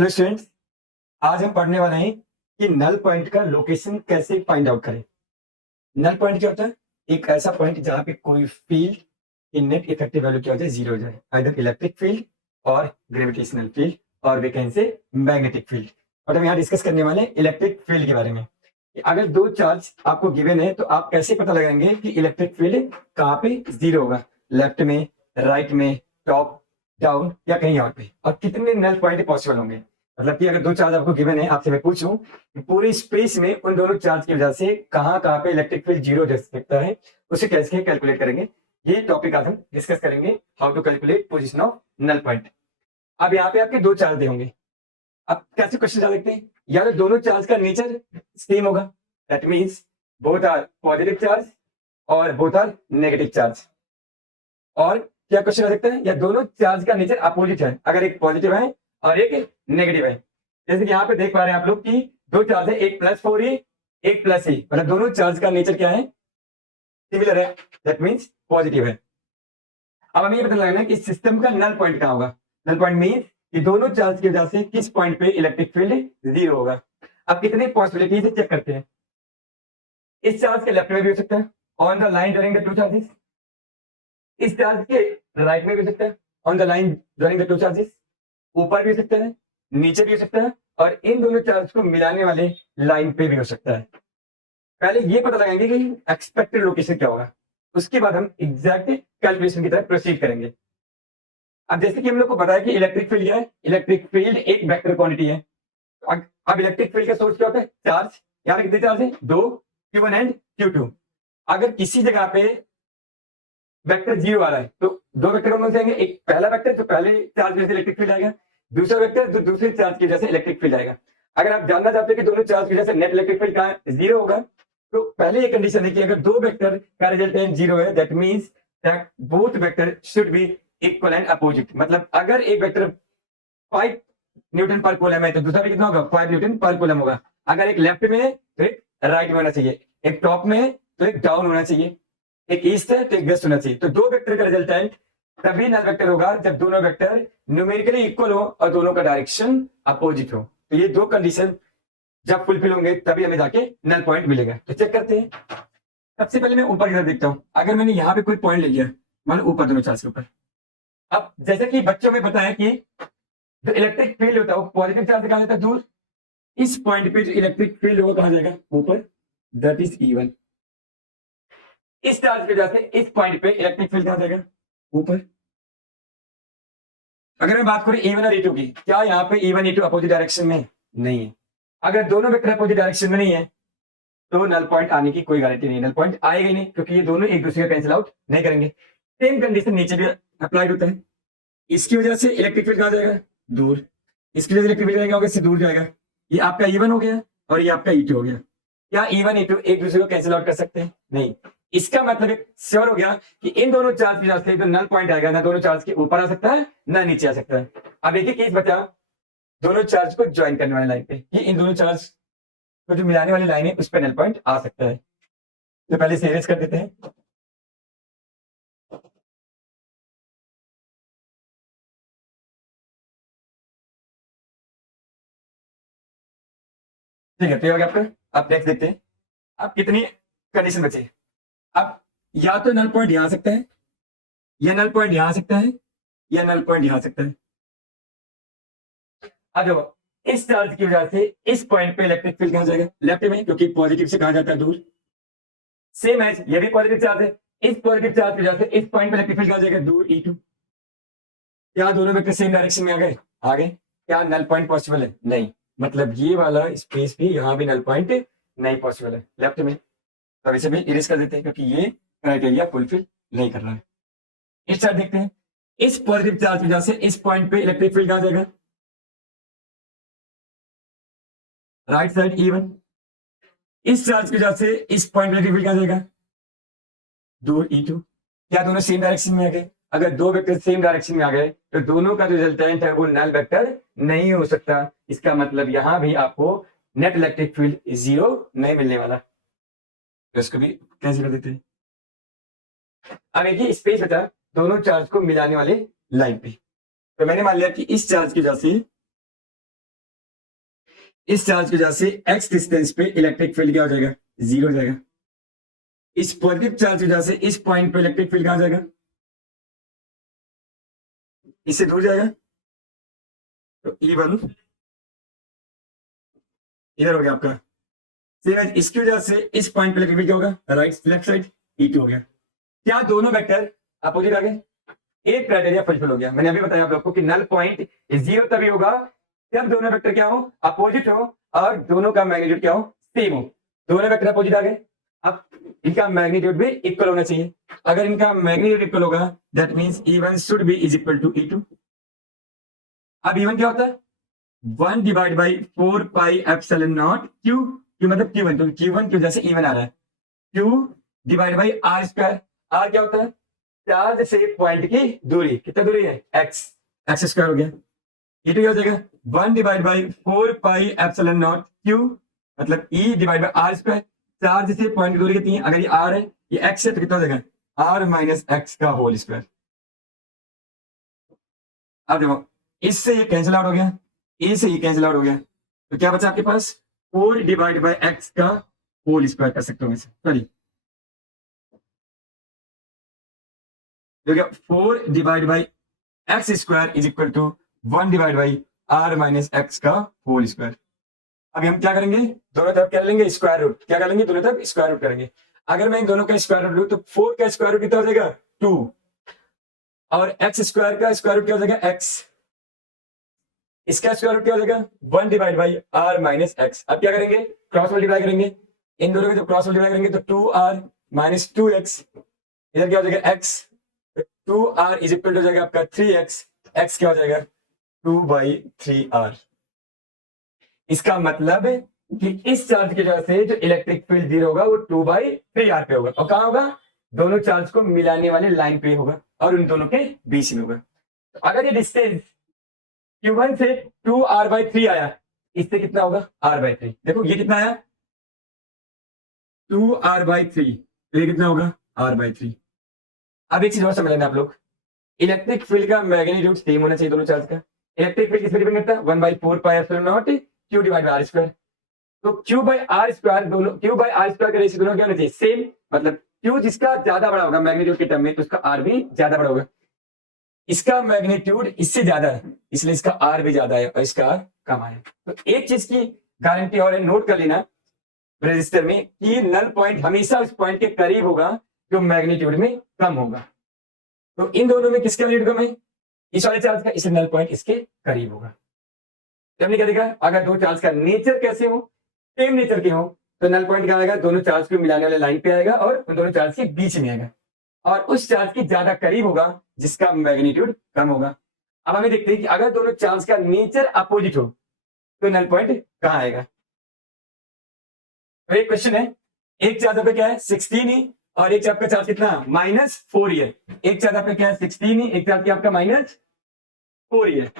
Hello students, आज हम पढ़ने वाले हैं कि नल पॉइंट का लोकेशन कैसे फाइंड आउट करें। नल पॉइंट क्या होता है? एक ऐसा पॉइंट जहां पे कोई फील्ड की नेट इफेक्टिव वैल्यू क्या हो जाए, जीरो हो जाए, आइदर इलेक्ट्रिक फील्ड और ग्रेविटेशनल फील्ड और we can say magnetic field. और हम यहाँ डिस्कस करने वाले हैं इलेक्ट्रिक फील्ड के बारे में कि अगर दो चार्ज आपको गिवन है तो आप कैसे पता लगाएंगे कि इलेक्ट्रिक फील्ड कहाँ पे जीरो होगा, लेफ्ट में, राइट में, टॉप, डाउन या कहीं और पे, और कितने नल पॉइंट पॉसिबल होंगे। मतलब कि अगर दो चार्ज आपको गिवन है, आपसे मैं पूछूं कि पूरी स्पेस में उन दोनों चार्ज की वजह से कहाँ कहाँ पे इलेक्ट्रिक फील्ड जीरो जा सकता है, उसे कैसे कैलकुलेट करेंगे, ये टॉपिक आज हम डिस्कस करेंगे। How to calculate position of null point. अब यहाँ पे आपके दो चार्ज दे होंगे। अब कैसे क्वेश्चन डाल सकते हैं? या तो दोनों चार्ज का नेचर सेम होगा, that means both are positive charge और बोथ आर नेगेटिव चार्ज। और क्या क्वेश्चन आ सकता है, या दोनों चार्ज का नेचर अपोजिट है, अगर एक पॉजिटिव है और एक नेगेटिव है। जैसे कि यहाँ पे देख पा रहे हैं आप लोग कि दो चार्ज है, एक प्लस 4e एक प्लस e, मतलब दोनों चार्ज का नेचर क्या है, सिमिलर है, दैट मीन्स पॉजिटिव है। अब हमें ये पता लगाना है कि सिस्टम का नल पॉइंट कहाँ होगा। नल पॉइंट मीन्स कि दोनों चार्ज की वजह से किस पॉइंट पे इलेक्ट्रिक फील्ड जीरो होगा। अब कितने पॉसिबिलिटीज चेक करते हैं। इस चार्ज के लेफ्ट में भी हो सकता है, on the line joining the two charges. इस चार्ज के राइट में भी हो सकता है, on the line joining the two charges. ऊपर भी हो सकता है, नीचे भी हो सकता है, और इन दोनों चार्ज को मिलाने वाले लाइन पे भी हो सकता है। पहले ये पता लगाएंगे कि एक्सपेक्टेड लोकेशन क्या होगा, उसके बाद हम एग्जैक्ट कैलकुलेशन की तरफ प्रोसीड करेंगे। अब जैसे कि हम लोग को पता है कि इलेक्ट्रिक फील्ड क्या है, इलेक्ट्रिक फील्ड एक वेक्टर क्वांटिटी है। अब इलेक्ट्रिक फील्ड का सोर्स क्या होता है, चार्ज। यहाँ पे कितने चार्ज है, दो, Q1 एंड Q2। अगर किसी जगह पे वेक्टर जीरो आ रहा है तो दो वेक्टर कौन से आएंगे, एक पहला वेक्टर तो पहले चार्ज की वजह से इलेक्ट्रिक फील्ड आएगा, दूसरा वेक्टर तो दूसरे चार्ज की वजह से इलेक्ट्रिक फील्ड आएगा। अगर आप जानना चाहते हैं कि दोनों चार्ज की वजह से नेट इलेक्ट्रिक फील्ड कहाँ जीरो होगा, तो पहले ये कंडीशन है कि अगर दो वेक्टर का रिजल्टेंट जीरो है, that means that both vector should be equal and opposite. मतलब अगर एक वेक्टर 5 न्यूटन पर कूलम है तो दूसरा भी कितना होगा, 5 न्यूटन पर कूलम होगा। अगर एक लेफ्ट में है तो एक राइट में होना चाहिए, एक टॉप में है तो एक डाउन होना चाहिए, एक ईस्ट है तो एक वेस्ट होना चाहिए। तो दो वेक्टर का रिजल्टेंट तभी नल वेक्टर होगा जब दोनों वेक्टर न्यूमेरिकली इक्वल हो और दोनों का डायरेक्शन अपोजिट हो। तो ये दो कंडीशन जब फुलफिल होंगे तभी हमें जाके नल पॉइंट मिलेगा। तो चेक करते हैं। सबसे पहले मैं ऊपर की तरफ देखता हूं। अगर मैंने यहाँ पे कोई पॉइंट ले लिया, मान लो ऊपर दोनों चार्ज के ऊपर। अब जैसे कि बच्चों में पता है कि जो इलेक्ट्रिक फील्ड होता है वो पॉजिटिव चार्ज से कहा जाता है दूर। इस पॉइंट पे जो इलेक्ट्रिक फील्ड होगा कहां जाएगा, ऊपर, दैट इज E1। इस चार्ज की वजह से इस पॉइंट पे इलेक्ट्रिक फील्ड कहां जाएगा, ऊपर। अगर मैं बात करूं E1 और E2 की, क्या यहाँ पे E1 E2 अपोजिट डायरेक्शन में नहीं है? अगर दोनों वेक्टर अपोजिट डायरेक्शन में नहीं है तो नल पॉइंट आने की कोई गारंटी नहीं, नल पॉइंट आएगा ही नहीं, क्योंकि ये दोनों एक दूसरे का कैंसिल आउट नहीं करेंगे। सेम कंडीशन नीचे भी अप्लाइड होता है। इसकी वजह से इलेक्ट्रिक फील्ड कहां जाएगा, दूर। इसकी वजह से इलेक्ट्रिक फील्ड होगा, इससे दूर जाएगा। ये आपका E1 हो गया और ये आपका E2 हो गया। क्या E1 E2 एक दूसरे को कैंसिल आउट कर सकते हैं? नहीं। इसका मतलब श्योर हो गया कि इन दोनों चार्ज की वजह से जो नल पॉइंट आएगा ना दोनों चार्ज के ऊपर आ सकता है ना नीचे आ सकता है। अब एक ही केस बचा दोनों चार्ज को ज्वाइन करने वाली लाइन पे, कि इन दोनों चार्ज को जो मिलाने वाली लाइन है उस पर नल पॉइंट आ सकता है। तो पहले से इरेज कर देते हैं। ठीक है, तो ये हो गया आपका। अब नेक्स्ट देखते हैं। अब कितनी कंडीशन बची। अब या तो नल पॉइंट यहां आ सकता है, या नल पॉइंट यहां आ सकता है, या नल पॉइंट यहां आ सकता है। अब देखो, इस चार्ज की वजह से इस पॉइंट पे इलेक्ट्रिक फील्ड कहां जाएगा, लेफ्ट में, क्योंकि पॉजिटिव से कहा जाता है दूर। सेम है, ये भी पॉजिटिव चार्ज है। इस पॉजिटिव चार्ज की वजह से इस पॉइंट पे इलेक्ट्रिक फील्ड कहां जाएगा, दूर, E2। क्या दोनों वेक्टर सेम डायरेक्शन में आ गए? आ गए। क्या नल पॉइंट पॉसिबल है? नहीं। मतलब ये वाला स्पेस भी, यहां भी नल पॉइंट नहीं पॉसिबल है, लेफ्ट में। तो इसे भी इरेज कर देते हैं, क्योंकि ये क्राइटेरिया फुलफिल नहीं कर रहा है। इस साइड देखते हैं। इस पॉजिटिव चार्ज की वजह से इस पॉइंट पे इलेक्ट्रिक फील्ड कहां जाएगा, राइट साइड, E1। इस चार्ज की वजह से इस पॉइंट पे इलेक्ट्रिक फील्ड कहां जाएगा, दूर, E2। क्या दोनों सेम डायरेक्शन में आ गए? अगर दो वेक्टर सेम डायरेक्शन में आ गए तो दोनों का जो रिजल्टेंट है वो नल वेक्टर नहीं हो सकता। इसका मतलब यहां भी आपको नेट इलेक्ट्रिक फील्ड जीरो नहीं मिलने वाला। तो इसको भी कैंसिल कर देते हैं। अब एक ही स्पेस बचा दोनों चार्ज को मिलाने वाले लाइन पे। तो मैंने मान लिया कि इस चार्ज की वजह से इस चार्ज की वजह से x डिस्टेंस पे इलेक्ट्रिक फील्ड क्या हो जाएगा, 0 हो जाएगा। इस पॉजिटिव चार्ज की वजह से इस पॉइंट पे इलेक्ट्रिक फील्ड कहां जाएगा, इससे दूर जाएगा, तो E1 इधर हो गया आपका। फिर इसकी वजह से इस पॉइंट पे इलेक्ट्रिक फील्ड क्या होगा, राइट लेफ्ट साइड, E2 हो गया। क्या दोनों वेक्टर अपोजिट आ गए, एक क्राइटेरिया फुलफिल हो गया। मैंने अभी बताया आप लोग को कि नल पॉइंट 0 तभी होगा जब दोनों वेक्टर क्या हो, अपोजिट हो, और दोनों का मैग्नीट्यूड क्या हो, सेम हो। दोनों वेक्टर अपोजिट आ गए, अब इनका मैग्नीट्यूड भी इक्वल होना चाहिए। अगर इनका मैग्नीट्यूड इक्वल होगा that means E1 should be is equal to E2। अब E1 क्या होता है, 1 divide by 4 pi epsilon naught Q, Q मतलब Q1, तो Q1 की वजह से E1 आ रहा है, Q divide by R square. R क्या होता है, चार्ज से पॉइंट की दूरी, कितना दूरी है, x, x स्क्वायर हो गया। E2 क्या हो जाएगा, 1 divide by 4 pi epsilon naught Q मतलब E divide by R square. Charge से पॉइंट की दूरी कितनी है, अगर ये R है, ये x है, तो कितना हो जाएगा, R माइनस x का होल स्क्वायर। अब देखो, इससे ये कैंसिल आउट हो गया, ए से ये कैंसिल आउट हो गया, तो क्या बचा आपके पास, 4 डिवाइड बाई x का होल स्क्वायर कर सकते हो वैसे, सॉरी, तो क्या 4 divide by x square is equal to 1 divide by r minus x का होल स्क्वायर। अभी हम क्या करेंगे, दोनों तरफ क्या लेंगे, स्क्वायर रूट। क्या कर लेंगे, दोनों तरफ स्क्वायर रूट करेंगे। अगर मैं इन दोनों का स्क्वायर रूट लूं तो 4 का स्क्वायर रूट कितना हो जाएगा, 2, और x स्क्वायर का स्क्वायर रूट क्या हो जाएगा, x, इसका स्क्वायर रूट क्या हो जाएगा, 1 divide by r minus x। अब क्या करेंगे, क्रॉस मल्टीप्लाई करेंगे, इन दोनों को जब क्रॉस मल्टीप्लाई करेंगे तो 2r माइनस 2x, इधर क्या हो जाएगा x, 2r इज इक्वल हो जाएगा आपका 3x, x क्या हो जाएगा 2/3r। इसका मतलब कि इस चार्ज की वजह से जो इलेक्ट्रिक फील्ड 0 होगा वो 2/3r पे होगा, और कहां होगा, दोनों चार्ज को मिलाने वाले लाइन पे होगा, और उन दोनों के बीच में होगा। तो अगर ये डिस्टेंस Q1 से 2r/3 आया, इससे कितना होगा, r/3। देखो ये कितना आया, 2r/3, तो ये कितना होगा, r/3। अब एक चीज और समझ लेना आप लोग, इलेक्ट्रिक फील्ड का मैग्नीट्यूड सेम होना चाहिए दोनों चार्ज का। इलेक्ट्रिक फील्ड किस पे डिपेंड करता है, 1/4 पाई epsilon naught Q divide by r square. तो Q बाय R स्क्वायर, दोनों Q बाय R स्क्वायर का रेशियो दोनों क्या होना चाहिए, सेम। मतलब Q जिसका ज्यादा बड़ा होगा मैग्नीट्यूड के टर्म में, तो उसका R भी ज्यादा बड़ा होगा। इसका मैग्नीट्यूड इससे ज्यादा है, इसलिए इसका R भी ज्यादा है और इसका R कम है। तो एक चीज की गारंटी और है, नोट कर लेना रजिस्टर में, कि नल पॉइंट हमेशा उस पॉइंट के करीब होगा जो मैग्नीट्यूड में कम होगा। तो इन दोनों में किसका मैग्नीट्यूड कम है, इस वाले चार्ज का, इसलिए नल पॉइंट इसके करीब होगा। तो हमने क्या देखा, अगर दो चार्ज का नेचर कैसे हो, सेम नेचर के हो, तो नल पॉइंट क्या आएगा, दोनों चार्ज को मिलाने वाले लाइन पे आएगा और उन दोनों चार्ज के बीच में आएगा, और उस चार्ज के ज्यादा करीब होगा जिसका मैग्नीट्यूड कम होगा। अब हमें देखते हैं कि अगर दोनों चार्ज का नेचर अपोजिट हो तो नल पॉइंट कहां आएगा। तो एक क्वेश्चन है, एक चार्ज आपका क्या है 16 ही, और एक चार्ज का चार्ज कितना -4 ही है। एक चार्ज आपका क्या है 16 ही, एक चार्ज की आपका -4 ही है।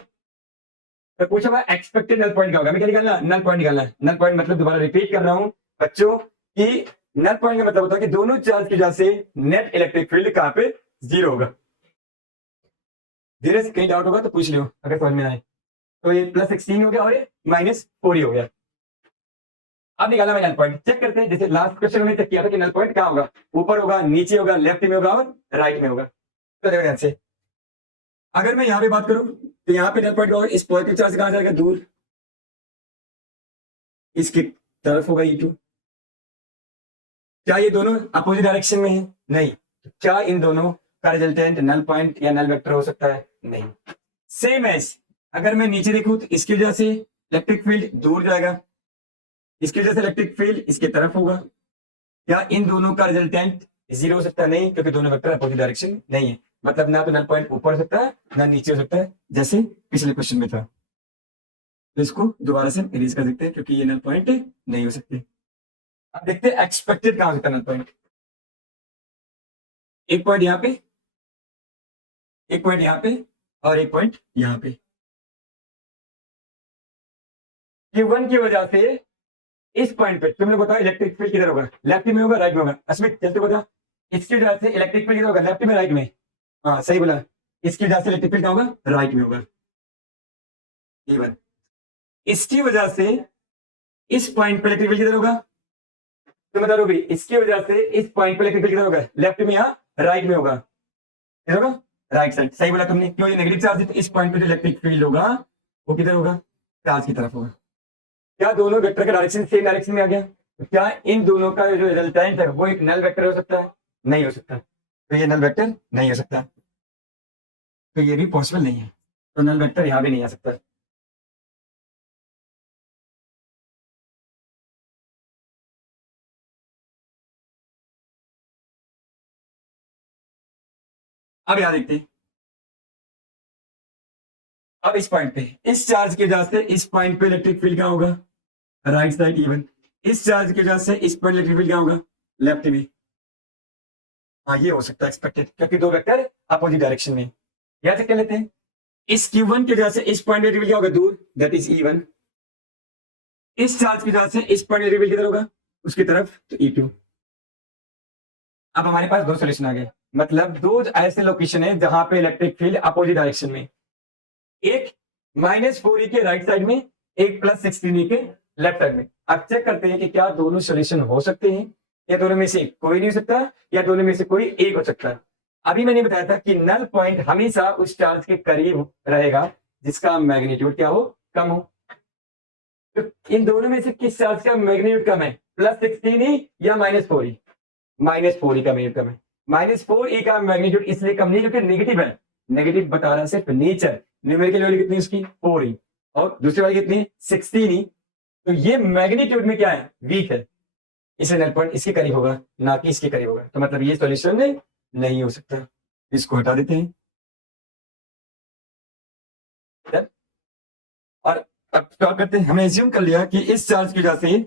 तो पूछा हुआ एक्सपेक्टेड नल पॉइंट क्या होगा, हमें क्या निकालना, नल पॉइंट निकालना है। नल पॉइंट मतलब, दोबारा रिपीट कर रहा हूं बच्चों, कि नल पॉइंट का मतलब होता है कि दोनों चार्ज की वजह से नेट इलेक्ट्रिक फील्ड कहां पे 0 होगा। धीरे से कहीं डाउट होगा तो पूछ लियो अगर समझ में आए। तो ये +16 हो गया और ये -4 ही हो गया। अब निकाला मैं नल पॉइंट, चेक करते हैं। जैसे लास्ट क्वेश्चन में चेक किया था कि नल पॉइंट कहां होगा, ऊपर होगा, नीचे होगा, लेफ्ट में होगा और राइट में होगा। तो देखो ध्यान से, अगर मैं यहां पे बात करूं तो यहाँ पे नल पॉइंट होगा, इस पॉजिटिव चार्ज कहां जाएगा, दूर, इसकी तरफ होगा E2। क्या ये दोनों अपोजिट डायरेक्शन में है, नहीं। तो क्या इन दोनों का रिजल्टेंट नल पॉइंट या नल वेक्टर हो सकता है, नहीं। सेम एज अगर मैं नीचे देखूं तो इसकी वजह से इलेक्ट्रिक फील्ड दूर जाएगा, इसकी वजह से इलेक्ट्रिक फील्ड इसके तरफ होगा। क्या इन दोनों का रिजल्टेंट 0 हो सकता है, नहीं, क्योंकि दोनों वेक्टर अपोजिट डायरेक्शन नहीं है। मतलब ना तो नल पॉइंट ऊपर हो सकता है ना नीचे हो सकता है, जैसे पिछले क्वेश्चन में था। तो इसको दोबारा से इरेज कर सकते हैं क्योंकि ये नल पॉइंट नहीं हो सकते। अब देखते हैं एक्सपेक्टेड कहां हो सकता है नल पॉइंट। एक पॉइंट यहाँ पे, एक पॉइंट यहाँ पे, और एक पॉइंट यहाँ पे। Q1 की वजह से इस पॉइंट पे तुमने बताया इलेक्ट्रिक फील्ड किधर होगा, लेफ्ट में होगा, राइट में होगा। अस्मित जल्दी बता, इसकी वजह से इलेक्ट्रिक फील्ड किधर होगा, लेफ्ट में, राइट में। हाँ सही बोला, इसकी वजह से इलेक्ट्रिक फील्ड कहां होगा, राइट में होगा। E1 इसकी वजह से इस पॉइंट पे इलेक्ट्रिक फील्ड किधर होगा? तो बता भी इसकी वजह से इस पॉइंट पे इलेक्ट्रिक फील्ड किधर होगा? लेफ्ट में या राइट में होगा? किधर होगा? Right side. सही बोला तुमने। क्यों? ये नेगेटिव चार्ज है तो इस पॉइंट पे जो इलेक्ट्रिक फील्ड होगा वो किधर होगा? चार्ज की तरफ होगा। क्या दोनों वेक्टर का डायरेक्शन सेम डायरेक्शन में आ गया? तो क्या इन दोनों का जो रिजल्टेंट है वो एक नल वेक्टर हो सकता है? नहीं हो सकता। तो ये नल वेक्टर नहीं हो सकता, तो ये भी पॉसिबल नहीं है। तो नल वेक्टर यहां भी नहीं आ सकता। अब यहां देखते हैं। अब इस पॉइंट पे इस चार्ज की वजह से इस पॉइंट पे इलेक्ट्रिक फील्ड क्या होगा? Right side even. इस चार्ज की वजह से इस पॉइंट इलेक्ट्रिक फील्ड क्या होगा? लेफ्ट में। हाँ ये हो सकता है एक्सपेक्टेड, क्योंकि दो वेक्टर अपोजिट डायरेक्शन में। या चेक कर लेते हैं। इस Q1 की वजह से इस पॉइंट इलेक्ट्रिक फील्ड क्या होगा? दूर, दैट इज E1। इस चार्ज की वजह से इस पॉइंट इलेक्ट्रिक फील्ड किधर होगा? उसकी तरफ, तो E2। अब हमारे पास दो सोल्यूशन आ गए, मतलब दो ऐसे लोकेशन है जहां पे इलेक्ट्रिक फील्ड अपोजिट डायरेक्शन में, एक -4E के राइट साइड में, एक +16E के लेफ्ट साइड में। अब चेक करते हैं कि क्या दोनों सोल्यूशन हो सकते हैं या दोनों में से कोई नहीं हो सकता या दोनों में से कोई एक हो सकता है। अभी मैंने बताया था कि नल पॉइंट हमेशा उस चार्ज के करीब रहेगा जिसका मैग्नीट्यूड क्या हो? कम हो। तो इन दोनों में से किस चार्ज का मैग्नीट्यूड कम है? +16E या -4E? -4E का मैग्नीट्यूड कम है। -4E का मैग्नीट्यूड इसलिए कम नहीं क्योंकि नेगेटिव है। नेगेटिव बता रहा है सिर्फ नेचर। न्यूमेरिकल वैल्यू कितनी उसकी? 4E। और दूसरी वाली कितनी? 16E। तो ये मैग्नीट्यूड में क्या है? वीक है। इसलिए नल पॉइंट इसके करीब होगा, ना कि इसके करीब होगा। तो मतलब ये सॉल्यूशन नहीं हो सकता। इसको हटा देते हैं। और अब क्या करते हैं, हमने एज्यूम कर लिया कि इस चार्ज की वजह से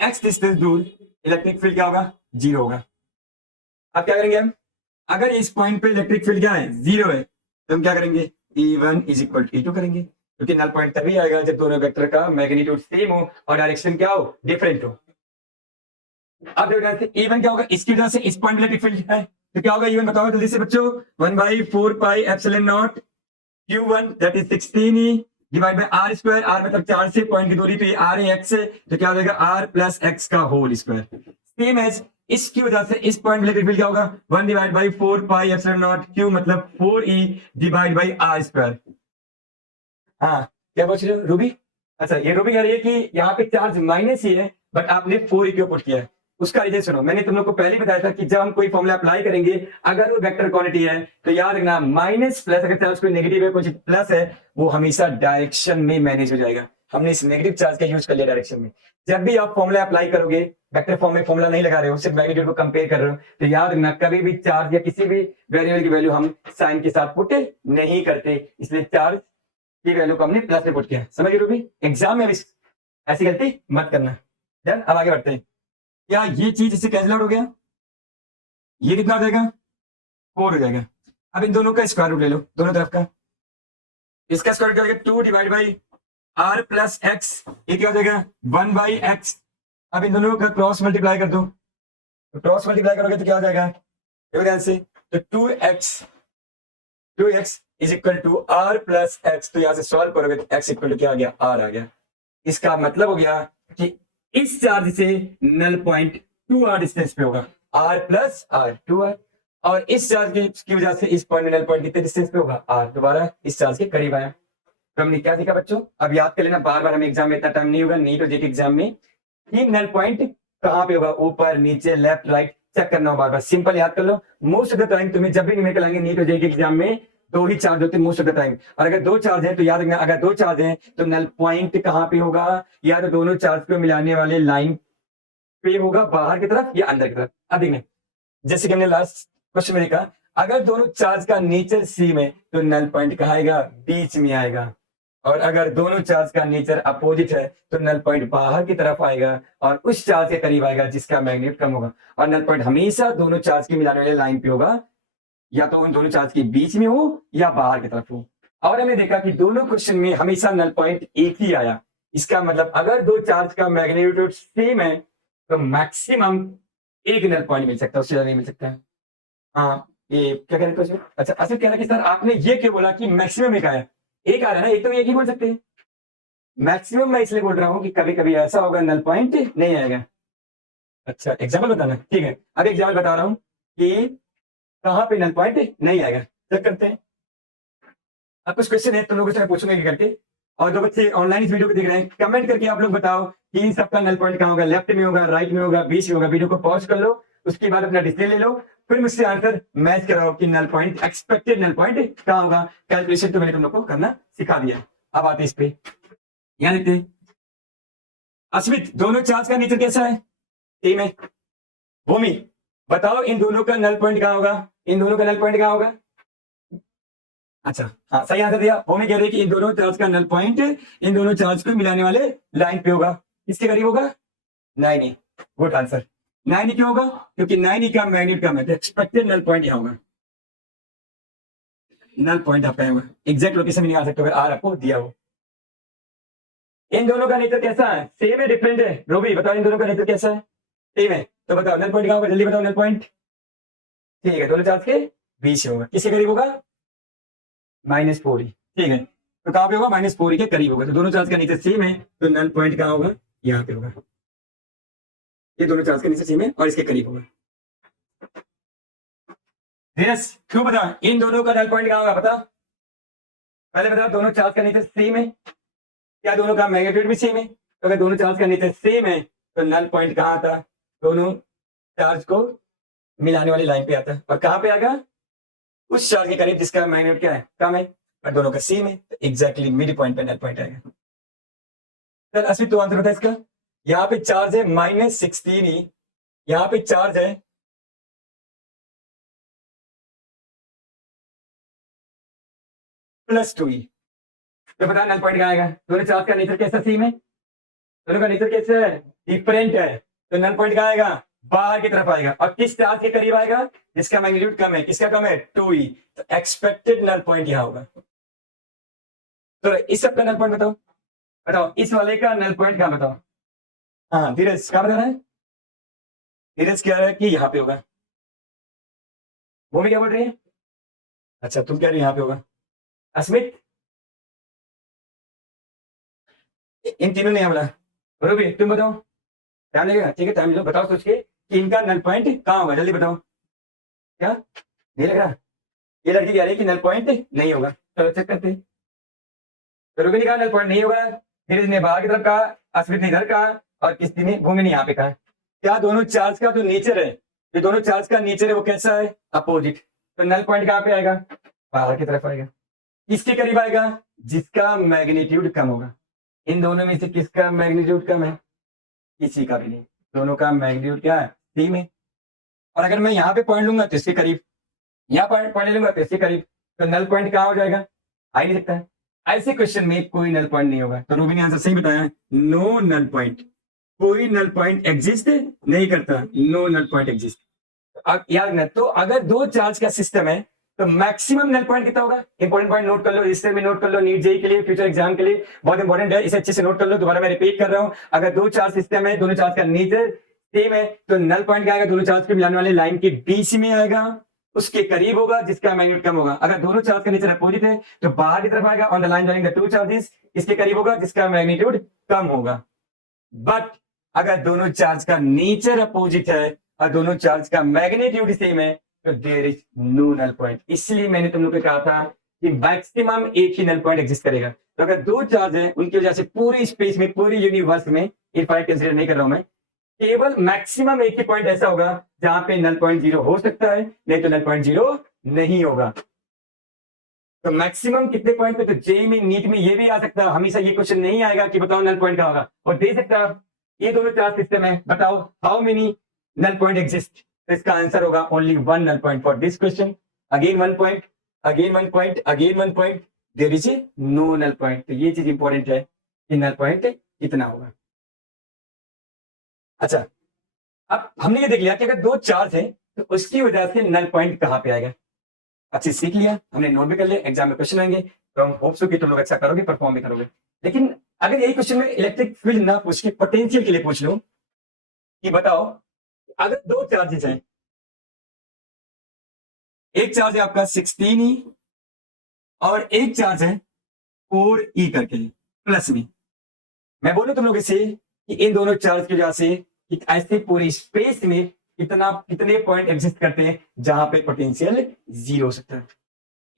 x डिस्टेंस दूर इलेक्ट्रिक फील्ड क्या होगा? 0 होगा। अब क्या करेंगे हम? अगर इस पॉइंट पे इलेक्ट्रिक फील्ड क्या है? 0 है, तो हम क्या करेंगे? E1 = E2 करेंगे, क्योंकि नल पॉइंट तभी आएगा जब दोनों वेक्टर का मैग्नीट्यूड सेम हो और डायरेक्शन क्या हो? डिफरेंट हो। अब E1 क्या होगा? इसकी वजह से इस पॉइंट इलेक्ट्रिक फील्ड है, तो क्या होगा E1 बताओ जल्दी से बच्चों? 1/4πε0 Q1 that is 16E divide by R square. R मतलब 4 से पॉइंट की दूरी, तो ये R है x से, तो क्या हो जाएगा? R प्लस x का होल स्क्वायर। सेम एज इसकी वजह से इस पॉइंट इलेक्ट्रिक फील्ड क्या होगा? 1/4πε0 Q मतलब 4E divide by R square. हाँ क्या पूछ रहे हो रूबी? अच्छा ये रूबी कह रही है कि यहाँ पे चार्ज माइनस ही है बट आपने 4E क्यों पुट किया है। उसका रीजन सुनो, मैंने तुम लोग को पहले बताया था कि जब हम कोई फॉर्मूला अप्लाई करेंगे अगर वो वेक्टर क्वांटिटी है तो याद रखना माइनस प्लस, अगर चार्ज कोई नेगेटिव है कोई प्लस है, वो हमेशा डायरेक्शन में मैनेज हो जाएगा। हमने इस नेगेटिव चार्ज का यूज कर लिया डायरेक्शन में। जब भी आप फॉर्मूला अप्लाई करोगे, वेक्टर फॉर्म में फॉर्मूला नहीं लगा रहे हो, सिर्फ मैग्नीट्यूड को कंपेयर कर रहे हो, तो याद रखना कभी भी चार्ज या किसी भी वेरिएबल की वैल्यू हम साइन के साथ पुट नहीं करते, इसलिए चार्ज की वैल्यू को हमने प्लस में पुट किया। समझ गए रूबी? एग्जाम में ऐसी गलती मत करना। डन। अब आगे बढ़ते हैं। क्या ये चीज इससे कैंसिल आउट हो गया? ये कितना हो जाएगा? 4 हो जाएगा। अब इन दोनों का स्क्वायर रूट ले लो, दोनों तरफ का। इसका स्क्वायर रूट क्या हो जाएगा? 2 divide by R plus x, ये क्या हो जाएगा? 1/x। अब इन दोनों का क्रॉस मल्टीप्लाई कर दो, तो क्रॉस मल्टीप्लाई करोगे तो क्या हो जाएगा? देखो ध्यान से, तो 2x is equal to R plus x. तो यहां से सॉल्व करोगे तो x इक्वल टू क्या आ गया? R आ गया। इसका मतलब हो गया कि इस चार्ज से नल पॉइंट 2R डिस्टेंस पे होगा, R प्लस R 2R। और इस चार्ज की वजह से इस पॉइंट नल पॉइंट कितने डिस्टेंस पे होगा? R। दोबारा इस चार्ज के करीब आया। तो हमने क्या सीखा बच्चों? अब याद कर लेना, बार बार हमें एग्जाम में इतना टाइम नहीं होगा, नीट और जेके एग्जाम में कि नल पॉइंट कहां पे होगा, ऊपर नीचे लेफ्ट राइट चेक करना हो बार बार। सिंपल याद कर लो। मोस्ट ऑफ द टाइम तुम्हें जब भी न्यूमेरिकल आएंगे नीट और जेके एग्जाम में दो ही चार्ज होते हैं मोस्ट ऑफ द टाइम। और अगर दो चार्ज है तो याद रखना, अगर दो चार्ज है तो नल पॉइंट कहां पे होगा? या तो दोनों चार्ज को मिलाने वाले लाइन पे होगा, बाहर की तरफ या अंदर की तरफ। अब देखना, जैसे कि हमने लास्ट क्वेश्चन में देखा, अगर दोनों चार्ज का नेचर सेम है तो नल पॉइंट कहां आएगा? बीच में आएगा। और अगर दोनों चार्ज का नेचर अपोजिट है तो नल पॉइंट बाहर की तरफ आएगा और उस चार्ज के करीब आएगा जिसका मैग्नीट्यूड कम होगा। और नल पॉइंट हमेशा दोनों चार्ज के मिलाने वाले लाइन पे होगा, या तो उन दोनों चार्ज के बीच में हो या बाहर की तरफ हो। और हमने देखा कि दोनों क्वेश्चन में हमेशा नल पॉइंट एक ही आया। इसका मतलब अगर दो चार्ज का मैग्नीट्यूड सेम है तो मैक्सिमम एक नल पॉइंट मिल सकता है, उससे ज्यादा नहीं मिल सकता है। हाँ ये क्या कह रहे थे? अच्छा असद कह रहा कि सर आपने ये क्यों बोला कि मैक्सिमम एक आया? एक आ रहा है ना, एक तो एक ही बोल सकते हैं। मैक्सिमम मैं इसलिए बोल रहा हूं कि कभी कभी ऐसा होगा नल पॉइंट नहीं आएगा। अच्छा एग्जाम्पल बताना, ठीक है। अब एग्जाम्पल बता रहा हूं कि कहां पे नल पॉइंट नहीं आएगा। चेक करते हैं। अब कुछ क्वेश्चन है तुम लोगों से पूछूंगा करके, और जो बच्चे ऑनलाइन इस वीडियो को देख रहे हैं कमेंट करके आप लोग बताओ कि इन सबका नल पॉइंट कहाँ होगा, लेफ्ट में होगा, राइट में होगा, बीच में होगा। वीडियो को पॉज कर लो, उसके बाद अपना डिसीजन ले लो, फिर मुझसे आंसर मैच कराओ कि null point, expected null point कहाँ होगा। कैलकुलेशन तो मैंने तुम लोग को करना सिखा दिया। अब आते इस पे, यहाँ देखते हैं। अस्मित, दोनों चार्ज का नेचर कैसा है? सेम है। भूमि, बताओ इन दोनों का नल पॉइंट कहाँ होगा, इन दोनों का नल पॉइंट कहाँ होगा? अच्छा हाँ सही आंसर दिया। भूमि कह रही है कि इन दोनों चार्ज का नल पॉइंट इन दोनों चार्ज को मिलाने वाले लाइन पे होगा। किसके करीब होगा? 9E। Good answer. 9E क्यों होगा? क्योंकि 9E का मैग्नीट्यूड कम है, तो एक्सपेक्टेड नल पॉइंट यहाँ होगा। नल पॉइंट आपका होगा, एग्जैक्ट लोकेशन भी नहीं आ सकते अगर आर आपको दिया हो। इन दोनों का नेचर कैसा है? सेम है, डिफरेंट है? रूबी बताओ इन दोनों का नेचर कैसा है? सेम है। तो बताओ नल पॉइंट कहाँ होगा, जल्दी बताओ नल पॉइंट। ठीक है, दोनों चार्ज के बीच में होगा। किसके करीब होगा? -4E। ठीक है, तो कहां पे होगा? -4E के करीब होगा। तो दोनों चार्ज का नेचर सेम है, तो नल पॉइंट कहां होगा? यहाँ पे होगा। ये दोनों चार्ज का नेचर सेम है और इसके करीब होगा। धीरज क्यों बता, इन दोनों का नल पॉइंट कहां होगा बता? पहले बता, दोनों चार्ज का नेचर सेम है, क्या दोनों का मैग्नीट्यूड भी सेम है? तो अगर दोनों चार्ज का नेचर सेम है तो नल पॉइंट कहां आता? दोनों चार्ज को मिलाने वाली लाइन पे आता है। और कहां पे आएगा? उस चार्ज के करीब जिसका मैग्नीट्यूड क्या है? कम है। और दोनों का सेम है, तो एग्जैक्टली मिड पॉइंट पे नल पॉइंट आएगा। सर अश्वित तो आंसर बता इसका। यहाँ पे चार्ज है -16E, यहाँ पे चार्ज है +2E। तो बता नल पॉइंट कहाँ आएगा? दोनों चार्ज का नेचर कैसा सेम है? दोनों का नेचर कैसा है? डिफरेंट है। तो नल पॉइंट कहाँ आएगा? बाहर की तरफ आएगा। और किस चार्ज के करीब आएगा? जिसका मैग्नीट्यूड कम है। किसका कम है? 2E। तो एक्सपेक्टेड नल पॉइंट यहाँ होगा। तो इस सब का नल पॉइंट बताओ, बताओ इस वाले का नल पॉइंट कहाँ बताओ? हाँ धीरज क्या बता रहा है? धीरज कह रहा है कि यहाँ पे होगा। वो भी क्या बोल रही है? अच्छा तुम कह रही यहाँ पे होगा। अस्मित, इन तीनों ने यहाँ बोला। रूबी तुम बताओ, टाइम लगेगा? ठीक है टाइम लो, बताओ सोच के कि इनका नल पॉइंट कहाँ होगा, जल्दी बताओ। क्या नहीं लग रहा? ये लड़की कह रही है कि नल पॉइंट नहीं होगा। चलो चेक करते हैं। तो रूबी ने कहा नल पॉइंट नहीं होगा, धीरज ने बाहर की तरफ कहा, अस्मित ने इधर कहा, और किसी ने भूमि ने यहाँ पे कहा। क्या दोनों चार्ज का जो नेचर है, जो दोनों चार्ज का नेचर है वो कैसा है? अपोजिट। तो नल पॉइंट कहाँ पे आएगा? बाहर की तरफ आएगा। किसके करीब आएगा? जिसका मैग्नीट्यूड कम होगा। इन दोनों में से किसका मैग्नीट्यूड कम है? किसी का भी नहीं। दोनों का मैग्नीट्यूड क्या है? सेम है। और अगर मैं यहाँ पे पॉइंट लूंगा तो इसके करीब, यहाँ पॉइंट लूंगा तो इसके करीब, तो नल पॉइंट कहाँ हो जाएगा? आ ही नहीं सकता है। ऐसे क्वेश्चन में कोई नल पॉइंट नहीं होगा। तो रूबी ने आंसर सही बताया, नो नल पॉइंट। कोई नल पॉइंट एग्जिस्ट नहीं करता, नो नल पॉइंट एग्जिस्ट। अब याद रखना, तो अगर दो चार्ज का सिस्टम है तो मैक्सिमम नल पॉइंट कितना होगा? इंपॉर्टेंट पॉइंट नोट कर लो, रजिस्टर में नोट कर लो, नीट जेई के लिए, फ्यूचर एग्जाम के लिए बहुत इंपॉर्टेंट है, इसे अच्छे से नोट कर लो। दोबारा मैं रिपीट कर रहा हूं, अगर दो चार्ज सिस्टम है, दोनों चार्ज का नेचर सेम है, तो नल पॉइंट क्या आएगा? दोनों चार्ज को मिलाने वाले लाइन के बीच में आएगा, उसके करीब होगा, जिसका मैग्नीट्यूड कम होगा। अगर दोनों चार्ज का नेचर अपोजिट है तो बाहर की तरफ आएगा, on the line joining the two charges, इसके करीब होगा, जिसका मैग्नीट्यूड कम होगा। बट अगर दोनों चार्ज का नेचर अपोजिट है और दोनों चार्ज का मैग्नीट्यूड सेम है तो there is no null point. इसलिए मैंने तुम लोग को कहा था कि मैक्सिमम एक ही नल पॉइंट एग्जिस्ट करेगा। तो अगर दो चार्ज है उनकी वजह से पूरी स्पेस में, पूरी यूनिवर्स में, इनफाइनाइट कंसीडर नहीं कर रहा हूं मैं, केवल मैक्सिमम एक ही पॉइंट ऐसा होगा जहां पे नल पॉइंट 0 हो सकता है, नहीं तो नल पॉइंट 0 नहीं होगा। तो मैक्सिमम कितने पॉइंट पे? तो जेई में, नीट में ये भी आ सकता है, हमेशा ये क्वेश्चन नहीं आएगा कि बताओ नल पॉइंट कहां होगा, और दे सकता है ये दोनों चार्ज सिस्टम है, बताओ how many null point exist. तो इसका आंसर होगा only one null point for this question. Again one point, again one point, again one point, there is a no null point. तो ये चीज इंपॉर्टेंट है कि नल पॉइंट कितना होगा। अच्छा, अब हमने ये देख लिया कि अगर दो चार्ज है तो उसकी वजह से नल पॉइंट कहां पे आएगा। अच्छे सीख लिया हमने, नोट भी कर लिया, एग्जाम में क्वेश्चन आएंगे तो हम होप सो कि तुम लोग अच्छा करोगे, परफॉर्म भी करोगे। लेकिन अगर यही क्वेश्चन में इलेक्ट्रिक फील्ड ना पूछ के पोटेंशियल के लिए पूछ लो कि बताओ अगर दो चार्जेस हैं, एक चार्ज है आपका 16E और एक चार्ज है 4E करके प्लस में, मैं बोलूं तुम लोगों से कि इन दोनों चार्ज की वजह से एक ऐसे पूरे स्पेस में कितने पॉइंट एग्जिस्ट करते हैं जहां पे पोटेंशियल जीरो हो सकता है।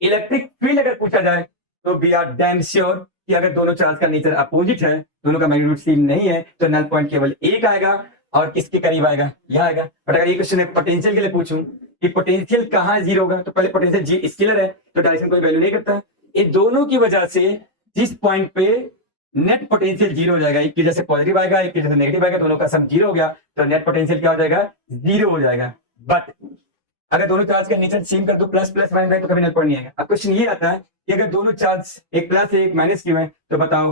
इलेक्ट्रिक फील्ड अगर पूछा जाए तो वी आर डैम श्योर कि अगर दोनों चार्ज का नेचर अपोजिट है, दोनों का मैग्नीट्यूड सेम नहीं है, तो नल पॉइंट केवल एक आएगा और किसके करीब आएगा, यह आएगा। बट अगर ये क्वेश्चन है पोटेंशियल के लिए पूछूं कि पोटेंशियल कहाँ जीरो होगा, तो पहले पोटेंशियल जी स्केलर है तो डायरेक्शन कोई वैल्यू नहीं करता। इन दोनों की वजह से जिस पॉइंट पे नेट पोटेंशियल जीरो हो जाएगा, एक की वजह से पॉजिटिव आएगा, एक की वजह से नेगेटिव आएगा, दोनों का सम जीरो हो गया, तो नेट पोटेंशियल क्या हो जाएगा, जीरो हो जाएगा। बट अगर दोनों चार्ज का नेचर सेम कर दो, प्लस प्लस माइनस है, तो कभी नल पॉइंट नहीं आएगा। अब क्वेश्चन ये आता है कि अगर दोनों चार्ज एक प्लस है एक माइनस क्यों है, तो बताओ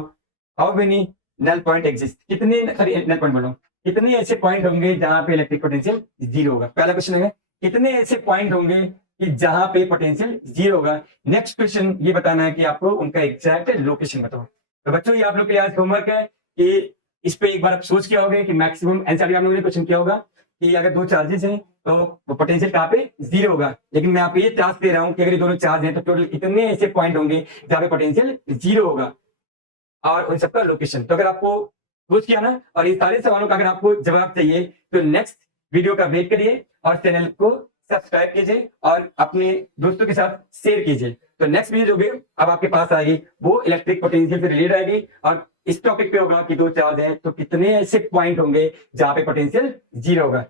how many null point exist, कितने नल पॉइंट बोलो, कितने ऐसे पॉइंट होंगे जहां पे इलेक्ट्रिक पोटेंशियल जीरो होगा। पहला क्वेश्चन है कितने ऐसे पॉइंट होंगे कि जहां पे पोटेंशियल जीरो होगा। नेक्स्ट क्वेश्चन ये बताना है कि आपको उनका एग्जैक्ट लोकेशन बताओ। तो बच्चों ये आप लोग के लिए आज होमवर्क है कि इस पे एक बार आप सोच के आओगे कि मैक्सिमम आंसर आप लोगों ने क्वेश्चन किया होगा कि अगर दो चार्जेस हैं तो पोटेंशियल कहाँ पे जीरो होगा। लेकिन मैं आपको ये टास्क दे रहा हूं कि अगर ये दोनों चार्ज हैं तो टोटल कितने ऐसे पॉइंट होंगे जहां पे पोटेंशियल जीरो होगा और उन सबका लोकेशन। तो अगर आपको सोच किया ना और ये सारे सवालों का अगर आपको जवाब चाहिए तो नेक्स्ट वीडियो का वेट करिए और चैनल को सब्सक्राइब कीजिए और अपने दोस्तों के साथ शेयर कीजिए। तो नेक्स्ट वीडियो जो भी अब आपके पास आएगी वो इलेक्ट्रिक पोटेंशियल से रिलेटेड आएगी और इस टॉपिक पे होगा कि दो चार्ज है तो कितने ऐसे पॉइंट होंगे जहां पे पोटेंशियल जीरो होगा।